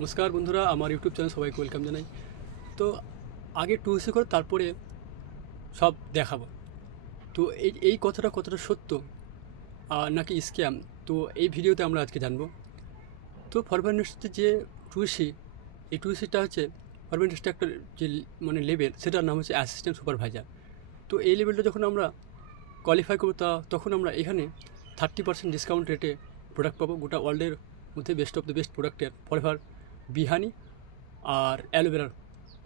নমস্কার বন্ধুরা, আমার ইউটিউব চ্যানেল সবাইকে ওয়েলকাম জানাই। তো আগে টুইসি করে তারপরে সব দেখাবো। তো এই কথাটা কতটা সত্য নাকি স্ক্যাম, তো এই ভিডিওতে আমরা আজকে জানবো। তো ফরওয়ার্ড ইন্ডাস্ট্রিতে যে টুইসি, এই টুইসিটা হচ্ছে ফরওয়ার্ড ইন্ডাস্ট্রি একটা যে মানে লেভেল, সেটার নাম হচ্ছে অ্যাসিস্ট্যান্ট সুপারভাইজার। তো এই লেভেলটা যখন আমরা কোয়ালিফাই করবো তখন আমরা এখানে 30% ডিসকাউন্ট রেটে প্রোডাক্ট পাবো। গোটা ওয়ার্ল্ডের মধ্যে বেস্ট অফ দ্য বেস্ট প্রোডাক্টের ফরএভার বিহানি আর অ্যালোভেরার,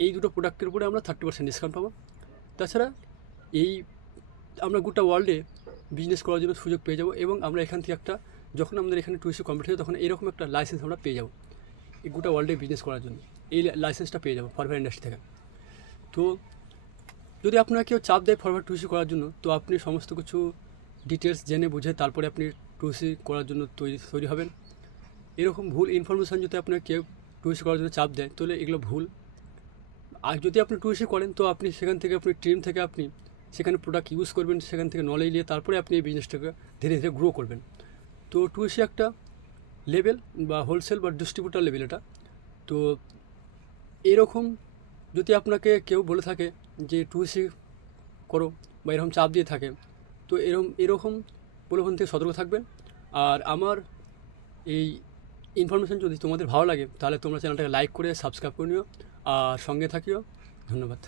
এই দুটো প্রোডাক্টের উপরে আমরা 30% ডিসকাউন্ট পাবো। তাছাড়া এই আমরা গোটা ওয়ার্ল্ডে বিজনেস করার জন্য সুযোগ পেয়ে যাবো, এবং আমরা এখান থেকে একটা, যখন আমাদের এখানে টুইসি কমপ্লিট হবে তখন এরকম একটা লাইসেন্স আমরা পেয়ে যাবো এই গোটা ওয়ার্ল্ডে বিজনেস করার জন্য। এই লাইসেন্সটা পেয়ে যাবো ফরওয়ার্ড ইন্ডাস্ট্রি থেকে। তো যদি আপনার কেউ চাপ দেয় ফরওয়ার্ড টুইসি করার জন্য, তো আপনি সমস্ত কিছু ডিটেলস জেনে বুঝে তারপরে আপনি টুইসি করার জন্য তৈরি হবেন। এরকম ভুল ইনফরমেশান যদি আপনার কেউ টুইসি করার জন্য চাপ দেয়, তাহলে এগুলো ভুল। আর যদি আপনি টুইসি করেন, তো আপনি সেখান থেকে আপনি টিম থেকে আপনি সেখানে প্রোডাক্ট ইউজ করবেন, সেখান থেকে নলেজ নিয়ে তারপরে আপনি এই বিজনেসটাকে ধীরে ধীরে গ্রো করবেন। তো টুইসি একটা লেভেল বা হোলসেল বা ডিস্ট্রিবিউটার লেভেল এটা। তো এরকম যদি আপনাকে কেউ বলে থাকে যে টুইসি করো বা এরকম চাপ দিয়ে থাকে, তো এরকম প্রলোভন থেকে সতর্ক থাকবেন। আর আমার এই ইনফরমেশান যদি তোমাদের ভালো লাগে, তাহলে তোমরা চ্যানেলটাকে লাইক করে সাবস্ক্রাইব করে নিও আর সঙ্গে থাকিও। ধন্যবাদ।